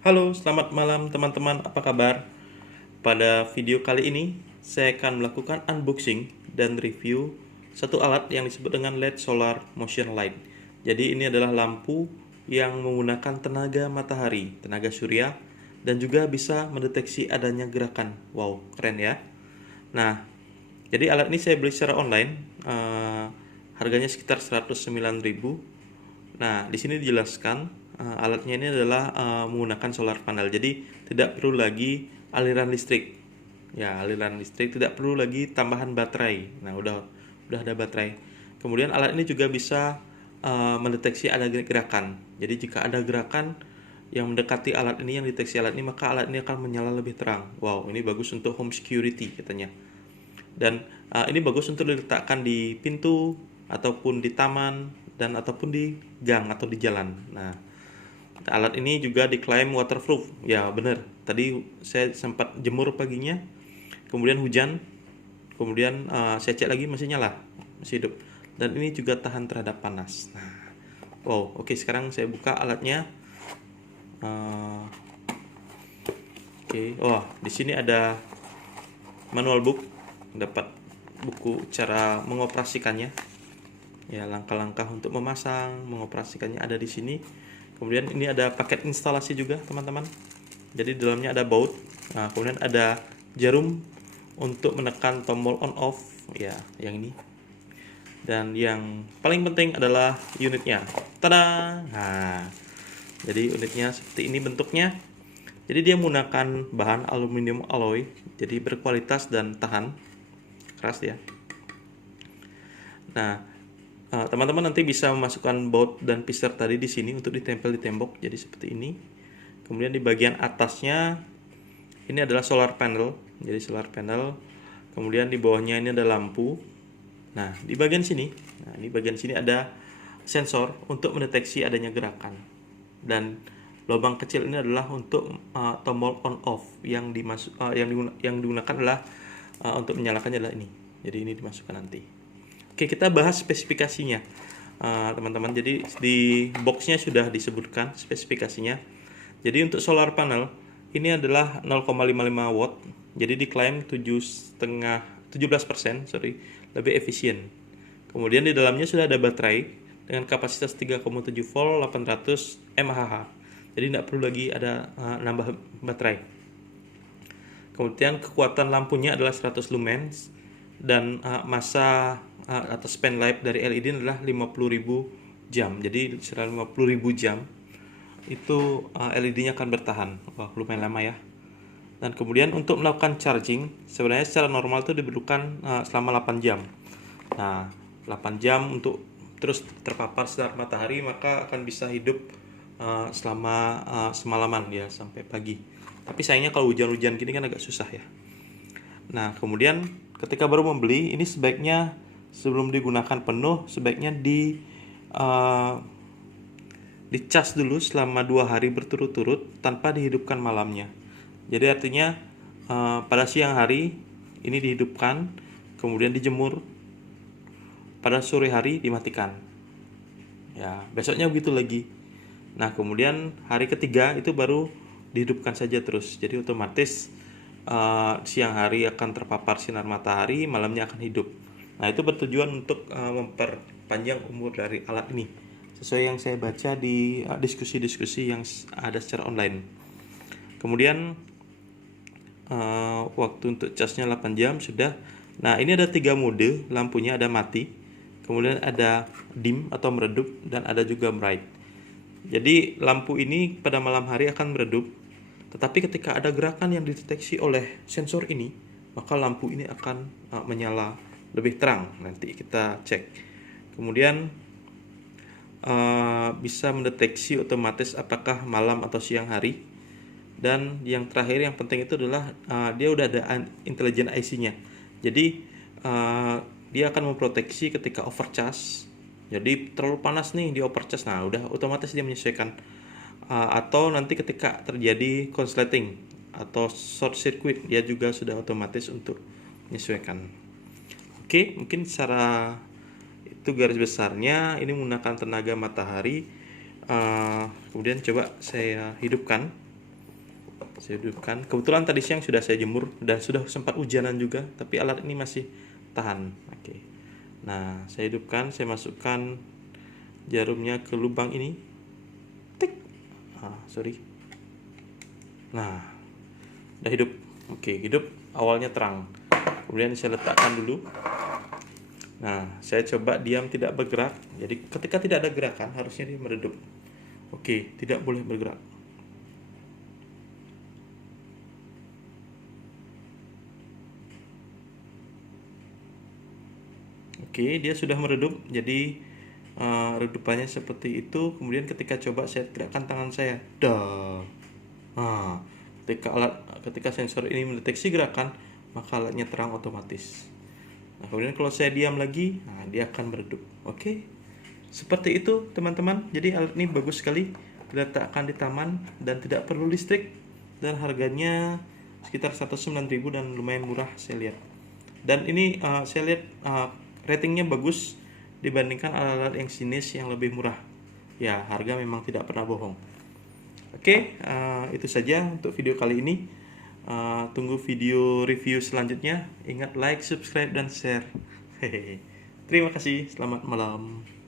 Halo, selamat malam teman-teman. Apa kabar? Pada video kali ini, saya akan melakukan unboxing dan review satu alat yang disebut dengan LED Solar Motion Light. Jadi ini adalah lampu yang menggunakan tenaga matahari, tenaga surya, dan juga bisa mendeteksi adanya gerakan. Wow, keren ya. Nah, jadi alat ini saya beli secara online. Harganya sekitar 109.000. Nah, di sini dijelaskan alatnya ini adalah menggunakan solar panel. Jadi tidak perlu lagi aliran listrik. Ya, aliran listrik, tidak perlu lagi tambahan baterai. Nah, udah ada baterai. Kemudian alat ini juga bisa mendeteksi ada gerakan. Jadi jika ada gerakan yang mendekati alat ini, yang deteksi alat ini, maka alat ini akan menyala lebih terang. Wow, ini bagus untuk home security katanya. Dan ini bagus untuk diletakkan di pintu ataupun di taman dan ataupun di gang atau di jalan. Nah, alat ini juga diklaim waterproof. Ya, benar. Tadi saya sempat jemur paginya, kemudian hujan, kemudian saya cek lagi masih nyala, masih hidup. Dan ini juga tahan terhadap panas. Nah, wow, oke, sekarang saya buka alatnya. Uh, oke, wah, di sini ada manual book, dapat buku cara mengoperasikannya. Ya, langkah-langkah untuk memasang, mengoperasikannya ada di sini. Kemudian ini ada paket instalasi juga, teman-teman. Jadi di dalamnya ada baut. Nah, kemudian ada jarum untuk menekan tombol on off, ya, yang ini. Dan yang paling penting adalah unitnya. Tada! Nah, jadi unitnya seperti ini bentuknya. Jadi dia menggunakan bahan aluminium alloy, jadi berkualitas dan tahan keras ya. Nah, teman-teman nanti bisa memasukkan baut dan piston tadi di sini untuk ditempel di tembok, jadi seperti ini. Kemudian di bagian atasnya ini adalah solar panel, jadi solar panel. Kemudian di bawahnya ini ada lampu. Nah, di bagian sini ada sensor untuk mendeteksi adanya gerakan. Dan lubang kecil ini adalah untuk tombol on off yang digunakan adalah untuk menyalakannya adalah ini. Jadi ini dimasukkan nanti. Oke, kita bahas spesifikasinya, teman-teman. Jadi di boxnya sudah disebutkan spesifikasinya. Jadi untuk solar panel ini adalah 0,55 watt. Jadi diklaim 17%, lebih efisien. Kemudian di dalamnya sudah ada baterai dengan kapasitas 3,7 volt 800 mAh. Jadi tidak perlu lagi ada nambah baterai. Kemudian kekuatan lampunya adalah 100 lumens dan masa atau span life dari LED adalah 50.000 jam. Jadi setelah 50.000 jam itu LED-nya akan bertahan. Wah, lumayan lama ya. Dan kemudian untuk melakukan charging sebenarnya secara normal itu diperlukan selama 8 jam. Nah, 8 jam untuk terus terpapar sinar matahari, maka akan bisa hidup selama semalaman ya, sampai pagi. Tapi sayangnya kalau hujan-hujan gini kan agak susah ya. Nah, kemudian ketika baru membeli, ini sebaiknya sebelum digunakan penuh, sebaiknya dicas dulu selama 2 hari berturut-turut tanpa dihidupkan malamnya. Jadi artinya pada siang hari ini dihidupkan, kemudian dijemur, pada sore hari dimatikan. Ya, besoknya begitu lagi. Nah, kemudian hari ketiga itu baru dihidupkan saja terus. Jadi otomatis siang hari akan terpapar sinar matahari, malamnya akan hidup. Nah, itu bertujuan untuk memperpanjang umur dari alat ini, sesuai yang saya baca di diskusi-diskusi yang ada secara online. Kemudian waktu untuk casnya 8 jam sudah. Nah, ini ada 3 mode lampunya, ada mati, kemudian ada dim atau meredup, dan ada juga bright. Jadi lampu ini pada malam hari akan meredup, tetapi ketika ada gerakan yang dideteksi oleh sensor ini, maka lampu ini akan menyala lebih terang. Nanti kita cek. Kemudian bisa mendeteksi otomatis apakah malam atau siang hari. Dan yang terakhir, yang penting itu adalah dia udah ada intelligent IC-nya. Jadi dia akan memproteksi ketika overcharge. Jadi terlalu panas nih di overcharge, nah udah otomatis dia menyesuaikan. Atau nanti ketika terjadi konsleting atau short circuit, dia juga sudah otomatis untuk menyesuaikan. Oke, mungkin secara itu garis besarnya ini menggunakan tenaga matahari. Kemudian coba saya hidupkan. Saya hidupkan. Kebetulan tadi siang sudah saya jemur dan sudah sempat hujanan juga, tapi alat ini masih tahan. Oke. Nah, saya hidupkan, saya masukkan jarumnya ke lubang ini. Tik. Sorry. Nah, udah hidup. Oke, hidup. Awalnya terang. Kemudian saya letakkan dulu. Nah, saya coba diam tidak bergerak. Jadi ketika tidak ada gerakan, harusnya dia meredup. Oke, tidak boleh bergerak. Oke, dia sudah meredup. Jadi redupannya seperti itu. Kemudian ketika coba saya gerakkan tangan saya, dah. Nah, ketika sensor ini mendeteksi gerakan, maka alatnya terang otomatis. Nah, kemudian kalau saya diam lagi, nah, dia akan meredup. Oke, seperti itu teman-teman. Jadi alat ini bagus sekali diletakkan di taman dan tidak perlu listrik, dan harganya sekitar 109.000 dan lumayan murah saya lihat. Dan ini saya lihat ratingnya bagus dibandingkan alat-alat yang jenis yang lebih murah. Ya, harga memang tidak pernah bohong. Oke, itu saja untuk video kali ini. Tunggu video review selanjutnya. Ingat like, subscribe, dan share. Hehehe. Terima kasih. Selamat malam.